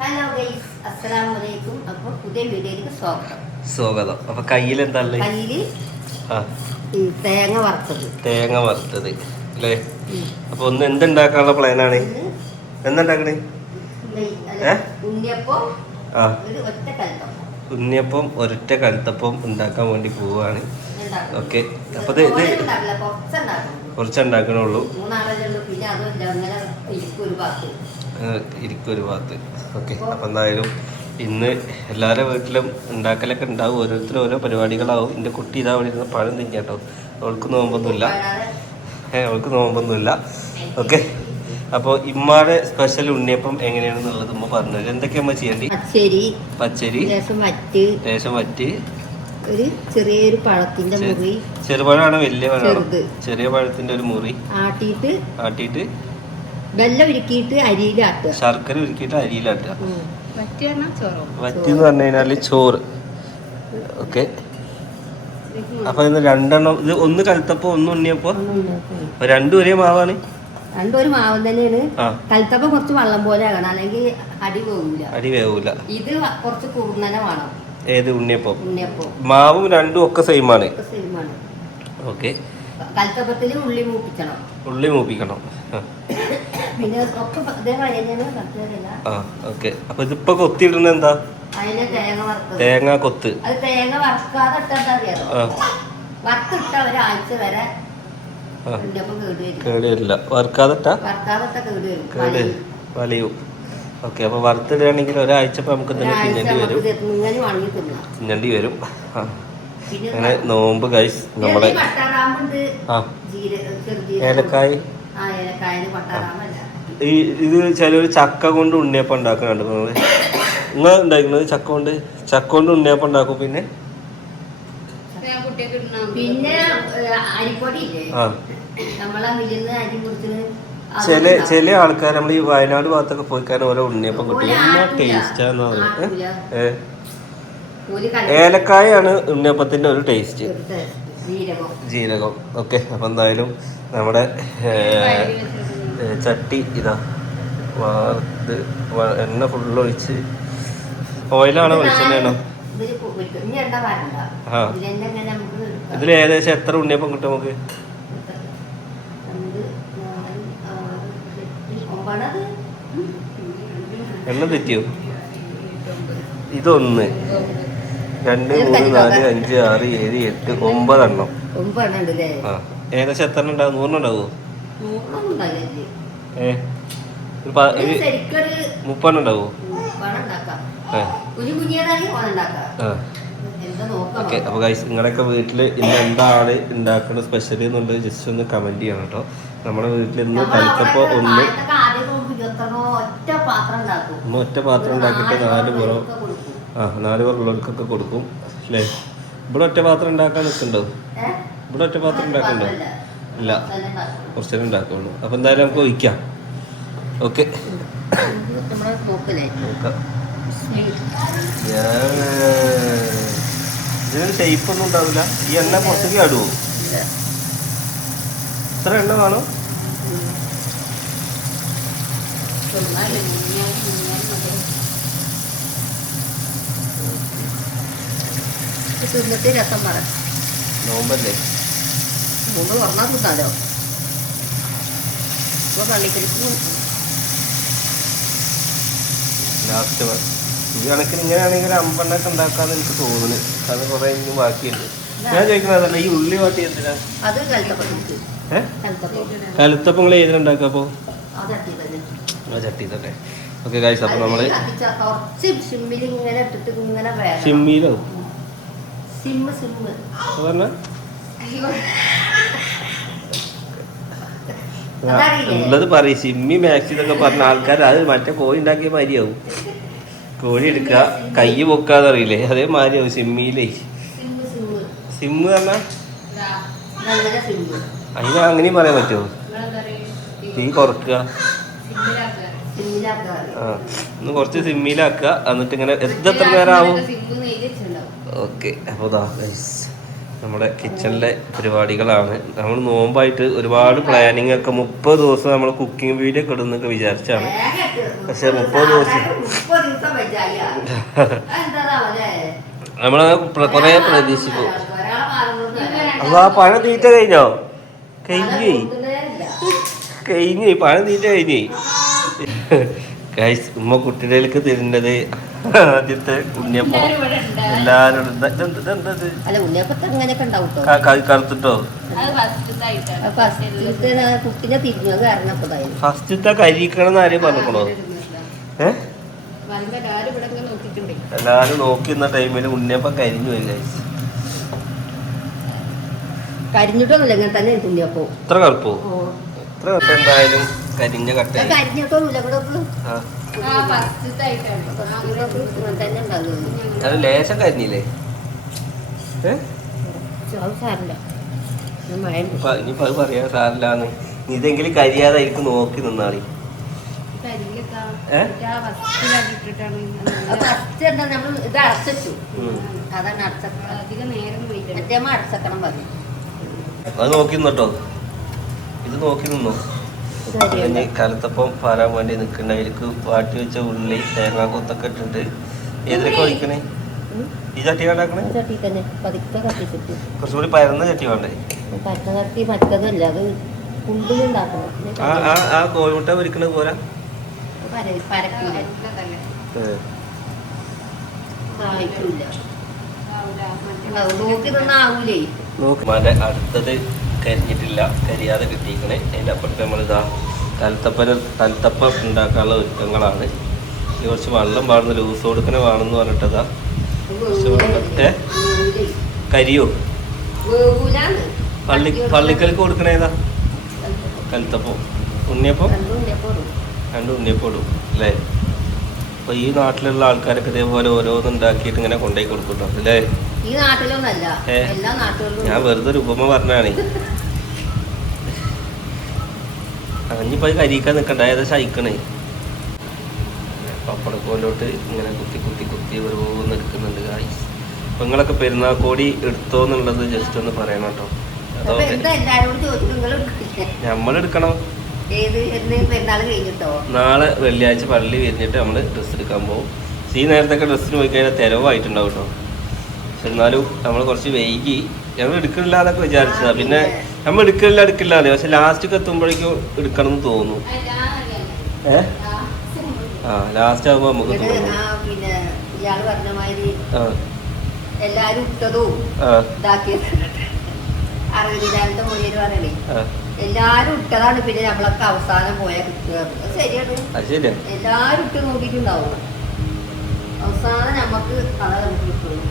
Hello guys അസ്സലാമു അലൈക്കും അപ്പോൾ പുതിയ വീഡിയോയിലേക്ക് സ്വാഗതം. സ്വാഗതം. അപ്പൊ കയ്യിൽ എന്താ കയ്യിൽ തേങ്ങ വറുത്തത്. തേങ്ങ വറുത്തത് അല്ലേ. അപ്പൊ ഒന്ന് എന്തുണ്ടാക്കാനുള്ള പ്ലാനാണ്? എന്തുണ്ടാക്കണേ? ഉണ്ണിയപ്പം ഒരൊറ്റ കലത്തപ്പം ഉണ്ടാക്കാൻ വേണ്ടി പോവാണ്. ഓക്കെ. അപ്പൊ ഇത് ഇത് ഇരിക്കും ഒരു ഭാഗത്ത്. ഓക്കെ അപ്പം എന്തായാലും ഇന്ന് എല്ലാവരുടെ വീട്ടിലും ഉണ്ടാക്കലൊക്കെ ഉണ്ടാവും. ഓരോരുത്തരും ഓരോ പരിപാടികളാവും. എന്റെ കുട്ടി ഇതാ അവിടെ ഇരുന്ന് പഴം തിന്നട്ടോ അവൾക്ക് നോമ്പൊന്നുമില്ല. ഏ അവൾക്ക് നോമ്പൊന്നുമില്ല. ഓക്കെ അപ്പോൾ ഇമ്മാടെ സ്പെഷ്യൽ ഉണ്ണിയപ്പം എങ്ങനെയാണെന്നുള്ളത് ഉമ്മ പറഞ്ഞു എന്തൊക്കെയാ അമ്മ ചെയ്യേണ്ടി? പച്ചരി. പച്ചരി. ലേശം വറ്റ്. ഒരു ചെറിയൊരു പഴത്തിന്റെ മുറി. ചെറുപഴമാണോ വലിയ ചെറിയ പഴത്തിന്റെ ഒരു മുറി. ആട്ടിയിട്ട് ആട്ടിയിട്ട് വെള്ളം ഉരുക്കിയിട്ട് അരിയിലാട്ടുക ശർക്കര ഉരുക്കിയിട്ട് അരിയിലാട്ടുക. വറ്റി എന്ന് പറഞ്ഞു കഴിഞ്ഞാൽ ചോറ്. ഓക്കെ. അപ്പൊ ഇത് രണ്ടെണ്ണം ഇത് ഒന്ന് കലത്തപ്പോ ഒന്ന് ഉണ്ണിയപ്പോ. രണ്ടും ഒരേ മാവാണ്. രണ്ടും ഒരു മാവ് തന്നെയാണ്. ആ. കലത്തപ്പം കുറച്ച് വെള്ളം പോലെ ആകണം. അല്ലെങ്കിൽ അടി വേവില്ല അടി വേവൂല. ഇത് കുറച്ച് കുറുന്നന വേണം. ഏത് ഉണ്ണിയപ്പം? ഉണ്ണിയപ്പം. മാവും രണ്ടും ഒക്കെ സെയിം ആണ്. ഓക്കെ. കലത്തപ്പത്തിൽ ഉള്ളി മൂപ്പിക്കണം. ഉള്ളി മൂപ്പിക്കണം. പിന്നെ ഒക്കെ ആ ഓക്കെ. അപ്പൊ ഇതിപ്പോ കൊത്തിയിടുന്ന എന്താ അതിന് തേങ്ങ വറുത്തത്. തേങ്ങ കൊത്ത്. അത് തേങ്ങ വറുക്കാതെ ഇട്ടാ അറിയാലോ ആ. വറുത്തിട്ട ഒരാഴ്ച വരെ വറുക്കാതിട്ടാ കേട് വരും. കേട് വലയും. ഓക്കെ. അപ്പൊ വറുത്തിടുകയാണെങ്കിൽ ഒരാഴ്ച നമുക്ക് തന്നെ തിന്നേണ്ടി വരും. തിന്നേണ്ടി വരും. അങ്ങനെ നോമ്പ് കൈസ് നമ്മളെ ആ. ഏലക്കായ്? ആ ഏലക്കായ പട്ടാറാമ്പല്ല ഈ ഇത് ചിലർ ചക്ക കൊണ്ട് ഉണ്ണിയപ്പം ഉണ്ടാക്കുന്നുണ്ട് നിങ്ങൾ നിങ്ങൾ ഉണ്ടാക്കുന്നത് ചക്ക കൊണ്ട്? ചക്ക കൊണ്ട് ഉണ്ണിയപ്പം ഉണ്ടാക്കും പിന്നെ? പിന്നെ ആ. ചില ചില ആൾക്കാർ നമ്മൾ ഈ വയനാട് ഭാഗത്തൊക്കെ പോയി കാരണം ഓരോ ഉണ്ണിയപ്പം കിട്ടും. എന്നാ. ടേസ്റ്റാന്ന് പറയുന്നത് ഏലക്കായാണ് ഉണ്ണിയപ്പത്തിന്റെ ഒരു ടേസ്റ്റ് ജീരകം. ഓക്കെ അപ്പം എന്തായാലും നമ്മുടെ ചട്ടി ഇതാ വാർത്ത് എണ്ണ എണ്ണ ഫുള്ളൊഴിച്ച് ഓയിലാണോ വെളിച്ചെണ്ണയാണോ. ആ. ഇതിൽ ഏകദേശം എത്ര ഉണ്ണിയപ്പം കിട്ടും നമുക്ക്. എണ്ണ തെറ്റിയോ? ഇതൊന്ന്. രണ്ട് മൂന്ന് നാല് അഞ്ച് ആറ് ഏഴ് എട്ട് ഒമ്പതെണ്ണം. ഏകദേശം എത്ര ഉണ്ടാവും? നൂറെണ്ണം ഉണ്ടാവുമോ നൂറൊന്നും ഏ? ഒരു പ- ഒരു ശരിക്കൊരു മുപ്പെണ്ണം ഉണ്ടാവുമോ പണം ഉണ്ടാക്കാം ഏ. കുഞ്ഞു കുഞ്ഞിയതാണെങ്കിൽ പണം ഉണ്ടാക്കാം ആ. എന്താ നോക്കാം ഓക്കെ അപ്പോൾ ഗൈസ് നിങ്ങളുടെയൊക്കെ വീട്ടിൽ ഇന്ന് എന്താണ് ഉണ്ടാക്കുന്ന സ്പെഷ്യൽ എന്നുള്ളത് ജസ്റ്റ് ഒന്ന് കമന്റ് ചെയ്യണം കേട്ടോ. നമ്മുടെ വീട്ടിൽ ഇന്ന് കലത്തപ്പോൾ ഒന്ന് ഒറ്റ പാത്രം ഉണ്ടാക്കിയിട്ട് നാല് പുറം. ആ നാല് പുറമുള്ളവർക്കൊക്കെ കൊടുക്കും. അല്ലേ? ഇവിടെ ഒറ്റ പാത്രം ഉണ്ടാക്കാൻ നിൽക്കുന്നുണ്ടോ? ഇവിടെ ഒറ്റ പാത്രം ഉണ്ടാക്കണ്ടോ. ഇല്ല. കുറച്ച് നേരം ഉണ്ടാക്കുള്ളൂ അപ്പോൾ എന്തായാലും നമുക്ക് ഒഴിക്കാം. ഓക്കെ. ഇതിന് ഷേപ്പ് ഒന്നും ഉണ്ടാവില്ല. ഈ എണ്ണ പുറത്തേക്ക് ആടുവോ ഇത്ര എണ്ണ വേണം? തിന്നിട്ട് രസം പറ. നോമ്പല്ലേ? മുമ്പ് പറഞ്ഞാൽ കിട്ടാലോ? ഇപ്പൊ പള്ളിക്കരിക്ക് ലാസ്റ്റ് ഈ കണക്കിന് ഇങ്ങനെയാണെങ്കിൽ അമ്പെണ്ണൊക്കെ ഉണ്ടാക്കാന്ന് എനിക്ക് തോന്നുന്നു. അത് കുറെ ഇനി ബാക്കിയുണ്ട്. ഞാൻ ചോദിക്കുന്നത് അതല്ല ഈ ഉള്ളി വാട്ടി എന്തിനാ? കലത്തപ്പം. നിങ്ങൾ ഏതിനുണ്ടാക്കുക അപ്പോൾ? ആ ചട്ടി തന്നെ ഓക്കെ കാഴ്ച അപ്പൊ നമ്മൾ സിമ്മിലോ? സിമ്മ സിമ്മ ഇങ്ങനെ ഇട്ടിട്ട് ഇങ്ങനെ വേണം ഷിമ്മിയിലോ സിമ്മ് സിമ്മ് പറഞ്ഞാൽ അതറിയില്ലേ? ഉള്ളത് പറയും. സിമ്മി മാക്സി എന്നൊക്കെ പറഞ്ഞ ആൾക്കാർ അത് മറ്റേ കോഴി ഉണ്ടാക്കിയ മാതിരിയാവും. കോഴി എടുക്കുക കൈ പൊക്കാതെ അറിയില്ലേ അതേ മാതിരിയാവും സിമ്മിയിലേ സിമ്മ് പറഞ്ഞ? അതിന് അങ്ങനെയും പറയാൻ പറ്റുമോ? തീ കുറക്കുക. ആ ഒന്ന് കുറച്ച് സിമ്മിയിലാക്കുക എന്നിട്ട് ഇങ്ങനെ എത്ര നേരം ആവും? ഓക്കെ അപ്പോൾ ദാ ഗൈസ് നമ്മുടെ കിച്ചണിലെ പരിപാടികളാണ്. നമ്മൾ നോമ്പായിട്ട് ഒരുപാട് പ്ലാനിങ് ഒക്കെ മുപ്പത് ദിവസം നമ്മൾ കുക്കിംഗ് വീഡിയോ ഒക്കെ ഇടുന്നൊക്കെ വിചാരിച്ചാണ്. പക്ഷെ മുപ്പത് ദിവസം നമ്മൾ കുറേ പ്രതീക്ഷിക്കും അതാ പഴം തീറ്റ കഴിഞ്ഞോ? കഴിഞ്ഞേ. കഴിഞ്ഞേ. പഴം തീറ്റ കഴിഞ്ഞേ. ഉമ്മ കുട്ടികളിലേക്ക് തരുന്നത് ആദ്യത്തെ ഉണ്ണിയപ്പം. എല്ലാരും കറുത്തിട്ടോ. ഫസ്റ്റത്തെ കരിക്കണം എന്ന് ആരെയും പറഞ്ഞോ ഏ? എല്ലാരും നോക്കി നിന്ന ടൈമിൽ ഉണ്ണിയപ്പം കരിഞ്ഞു ഗൈസ് കരിഞ്ഞിട്ടൊന്നുമില്ല ഇങ്ങനെ തന്നെ ഉണ്ണിയപ്പോ. ഇത്ര കറുപ്പോ? ഇത്ര കറുപ്പ് എന്തായാലും കരിഞ്ഞ കട്ട കരിഞ്ഞിട്ടൊന്നുമില്ല ഇവിടെ അത് ലേശം കരിഞ്ഞില്ലേ? ഇനിയിപ്പോ അത് പറയാൻ സാറില്ലാന്ന് ഇതെങ്കിലും കരിയാതെ എനിക്ക് നോക്കി നിന്നാളി? അത് ഇത് അടച്ചു. അതാണ് അടച്ചക്കണം നോക്കി നിന്നോ ഇത് നോക്കി നിന്നോ. ഇനി കലത്തപ്പം പാരാൻ വേണ്ടി നിൽക്കണ്ട. അതിലേക്ക് വാട്ടി വെച്ച ഉള്ളി തേങ്ങാ കൊത്തൊക്കെ ഇട്ടിട്ടുണ്ട് ഏതിലൊക്കെ ഒഴിക്കണേ. ഈ ചട്ടി വേണ്ടാക്കണേ കുറച്ചുകൂടി പരന്ന ചട്ടി വേണ്ടേ? ആ കോഴിമുട്ട പൊരിക്കണത് പോരാ. നോക്കി അടുത്തത് കരിഞ്ഞിട്ടില്ല കരിയാതെ കിട്ടിയിരിക്കണേ. അതിന്റെ അപ്പുറത്ത് നമ്മളിതാ തലത്തപ്പൻ തലത്തപ്പ ഉണ്ടാക്കാനുള്ള ഒരുക്കങ്ങളാണ്. ഇത് കുറച്ച് വെള്ളം പാടുന്ന ലൂസ് കൊടുക്കണ വേണമെന്ന് പറഞ്ഞിട്ടതാ. ഏ? കരിയോ? വേവൂലാന്ന്. പള്ളി പള്ളിക്കൽക്ക് കൊടുക്കണേതാ കലത്തപ്പം ഉണ്ണിയപ്പം? രണ്ടും ഉണ്ണിയപ്പം രണ്ട് ഉണ്ണിയപ്പം ഇടും അല്ലേ? അപ്പോൾ ഈ നാട്ടിലുള്ള ആൾക്കാരൊക്കെ ഇതേപോലെ ഓരോന്നുണ്ടാക്കിയിട്ട് ഇങ്ങനെ കൊണ്ടുപോയി കൊടുക്കുന്നുണ്ടോ അല്ലേ? ഈ നാട്ടിലൊന്നല്ല. എല്ലാ നാട്ടുകളിലും ഞാൻ വെറുതെ ഒരു ഉപമ പറഞ്ഞാണ്. അത് കരിക്കാൻ നിക്കണ്ട ഏകദേശം അയക്കണേ പപ്പടക്കോലോട്ട് ഇങ്ങനെ കുത്തി കുത്തി കുത്തി ഓരോന്ന് എടുക്കുന്നുണ്ട് ഗായ്സ് അപ്പൊ നിങ്ങളൊക്കെ പെരുന്നാൾ കോടി എടുത്തോ എന്നുള്ളത് ജസ്റ്റ് ഒന്ന് പറയണം കേട്ടോ. നമ്മൾ എടുക്കണം നാളെ വെള്ളിയാഴ്ച പള്ളി വിരിഞ്ഞിട്ട് നമ്മൾ ഡ്രസ്സ് എടുക്കാൻ പോകും ഈ നേരത്തൊക്കെ ഡ്രസ്സിന് പോയി കഴിഞ്ഞാൽ തിരവായിട്ടുണ്ടാവും കേട്ടോ. പക്ഷെ എന്നാലും നമ്മൾ കുറച്ച് വൈകി. ഞങ്ങൾ എടുക്കണില്ല എന്നൊക്കെ വിചാരിച്ചതാ. പിന്നെ നമ്മൾ എടുക്കില്ല എടുക്കില്ല അല്ലേ പക്ഷെ ലാസ്റ്റൊക്കെ എത്തുമ്പോഴേക്കും എടുക്കണം എന്ന് തോന്നുന്നു. ഏ? ആ ലാസ്റ്റ് ആകുമ്പോൾ നമുക്ക് തോന്നുന്നു തോന്നും ആ എല്ലാരും ഇട്ടതും അറുപതിനായിരത്തെ മൊഴിയിൽ പറയണേ. എല്ലാരും ഇട്ടതാണ് പിന്നെ നമ്മളൊക്കെ അവസാനം പോയാൽ കിട്ടുക ശരിയാണ്. എല്ലാരും ഇട്ട് നോക്കിയിട്ടുണ്ടാവും. അവസാനം നമുക്ക് അതാണ് നമുക്ക് കിട്ടുള്ളൂ.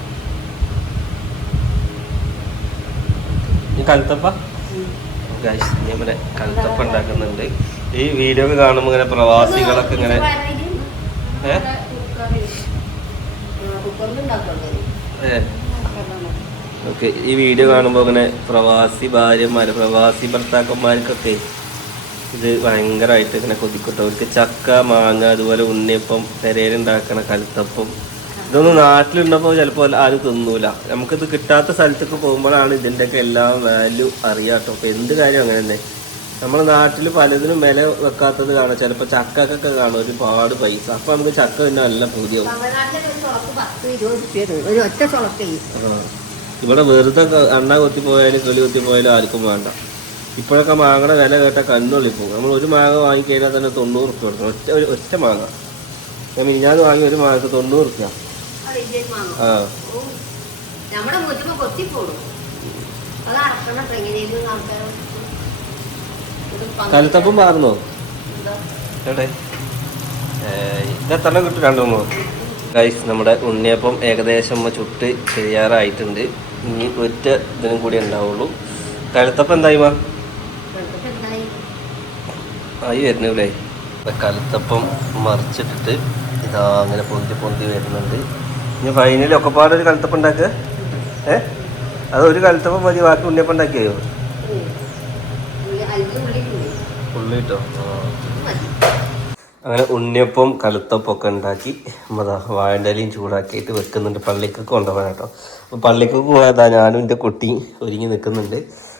ഈ കൽത്തപ്പ? ഗൈസ് ഞാൻ ഇവിടെ കൽത്തപ്പ ഉണ്ടാക്കുന്നുണ്ട്. ഈ വീഡിയോ ഒക്കെ കാണുമ്പോൾ ഇങ്ങനെ പ്രവാസികളൊക്കെ ഇങ്ങനെ ഓക്കെ ഈ വീഡിയോ കാണുമ്പോൾ ഇങ്ങനെ പ്രവാസി ഭാര്യമാർ പ്രവാസി ഭർത്താക്കന്മാർക്കൊക്കെ ഇത് ഭയങ്കരമായിട്ട് ഇങ്ങനെ കൊതിക്കട്ടെ അവർക്ക് ചക്ക മാങ്ങ അതുപോലെ ഉണ്ണിയപ്പം പെരയിലുണ്ടാക്കണ കലുത്തപ്പം ഇതൊന്നും നാട്ടിലുണ്ടപ്പോൾ ചിലപ്പോൾ ആരും തിന്നൂല. നമുക്കിത് കിട്ടാത്ത സ്ഥലത്തേക്ക് പോകുമ്പോഴാണ് ഇതിന്റെയൊക്കെ എല്ലാ വാല്യൂ അറിയാട്ടോ അപ്പോൾ എന്ത് കാര്യം അങ്ങനെ തന്നെ നമ്മുടെ നാട്ടിൽ പലതിനും വില വെക്കാത്തത് കാണാം. ചിലപ്പോൾ ചക്കൊക്കെ കാണും. ഒരുപാട് പൈസ. അപ്പോൾ നമുക്ക് ചക്ക പിന്നെ നല്ല പൂതിയാവും. ഇവിടെ വെറുതെ അണ്ണ കൊത്തി പോയാലും കളി കൊത്തി പോയാലും ആർക്കും വേണ്ട. ഇപ്പോഴൊക്കെ മാങ്ങയുടെ വില കേട്ടാൽ കണ്ണൊള്ളിപ്പോകും. നമ്മൾ ഒരു മാങ്ങ വാങ്ങിക്കഴിഞ്ഞാൽ തന്നെ തൊണ്ണൂറ് റുപ്യ കൊടുക്കണം. ഒറ്റ ഒറ്റ മാങ്ങ. ഞാൻ മിനിഞ്ഞാന്ന് വാങ്ങി ഒരു മാങ്ങക്ക് തൊണ്ണൂറ് റുപ്യ. നമ്മുടെ മുറ്റുമ്പോ കൊത്തിപ്പോടും. അത് അടക്കണം എങ്ങനെയും ആൾക്കാർ കലുത്തപ്പം മാറുന്നോ എവിടെ? ഇതെത്ര കിട്ടും? രണ്ടെണ്ണോ ഗൈസ് നമ്മുടെ ഉണ്ണിയപ്പം ഏകദേശം ചുട്ട് ചെയ്യാറായിട്ടുണ്ട് ഇനി ഒറ്റ ഇതിനും കൂടി ഉണ്ടാവുള്ളൂ. കലുത്തപ്പം എന്തായി മാ? ആയി വരുന്നില്ലേ? കലുത്തപ്പം മറിച്ചിട്ടിട്ട് ഇതാ അങ്ങനെ പൊന്തി പൊന്തി വരുന്നുണ്ട്. ഇനി ഫൈനലി ഒക്കെ പാടെ ഒരു കലത്തപ്പം ഉണ്ടാക്കുക ഏ? അത് ഒരു കലത്തപ്പം മതി ബാക്കി ഉണ്ണിയപ്പം ഉണ്ടാക്കിയോ? ഉള്ളിട്ടോ? കിട്ടോ അങ്ങനെ ഉണ്ണിയപ്പം കലത്തപ്പം ഒക്കെ ഉണ്ടാക്കി നമ്മതാ വാഴണ്ടലിയും ചൂടാക്കിയിട്ട് വെക്കുന്നുണ്ട്. പള്ളിക്കൊക്കെ കൊണ്ടുപോകാൻ കേട്ടോ. അപ്പോൾ പള്ളിക്കൊക്കെ പോയതാ ഞാനും എന്റെ കുട്ടിയും ഒരുങ്ങി നിൽക്കുന്നുണ്ട്.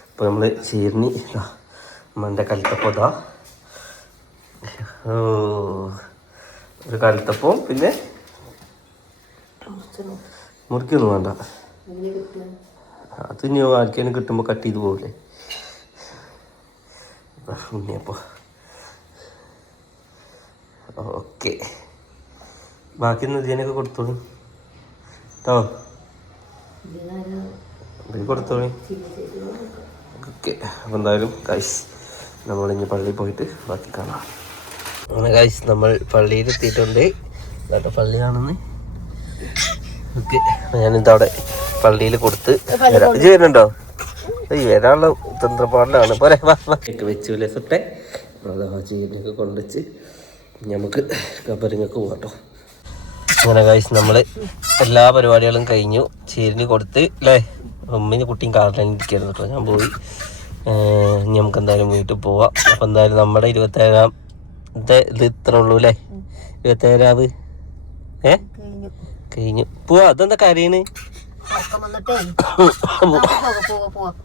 അപ്പോൾ നമ്മൾ ചീർണി ഇതാ കലുത്തപ്പം ഇതാ. ഓ ഒരു കലുത്തപ്പവും പിന്നെ മുറിക്കൊന്നും വേണ്ട. അത് ഇനി ആർക്കേലും കിട്ടുമ്പോൾ കട്ട് ചെയ്ത് പോകില്ലേ ഉണ്ണിയപ്പോൾ ഓക്കെ. ബാക്കി ഇതിനൊക്കെ കൊടുത്തോളൂ. കേട്ടോ കൊടുത്തോളി. ഓക്കെ. അപ്പോൾ എന്തായാലും കൈസ് നമ്മൾ ഇനി പള്ളിയിൽ പോയിട്ട് ബാക്കി കാണാം. അങ്ങനെ കൈസ് നമ്മൾ പള്ളിയിൽ എത്തിയിട്ടുണ്ട് ഇതാട്ടോ പള്ളിയാണെന്ന് ഓക്കെ. ഞാനിതാ അവിടെ പള്ളിയിൽ കൊടുത്ത് ഇത് വരുന്നുണ്ടോ? ഈ വരാനുള്ള തന്ത്രപ്പാടിലാണ് പോരെ ഒക്കെ വെച്ചു ലെസട്ടെ സുട്ടെ. കൊണ്ടുവച്ച് നമുക്ക് കബറിങ്ങൊക്കെ പോകട്ടോ അങ്ങനെ ഗൈസ് നമ്മൾ എല്ലാ പരിപാടികളും കഴിഞ്ഞു. ചേരിന് കൊടുത്ത് അല്ലേ ഉമ്മിന് കുട്ടിയും കാറിലാണ് ഇരിക്കുന്നത് കേട്ടോ. ഞാൻ പോയി നമുക്ക് എന്തായാലും വീട്ടിൽ പോവാം. അപ്പം എന്തായാലും നമ്മുടെ ഇരുപത്തേഴാം ഇത് ഇത് ഇത്ര ഉള്ളൂ അല്ലേ ഇരുപത്തേഴാവ്. ഏ? കഴിഞ്ഞു. പോവാ അതെന്താ കരയണ്? പോകാം പോകാം പോകാം.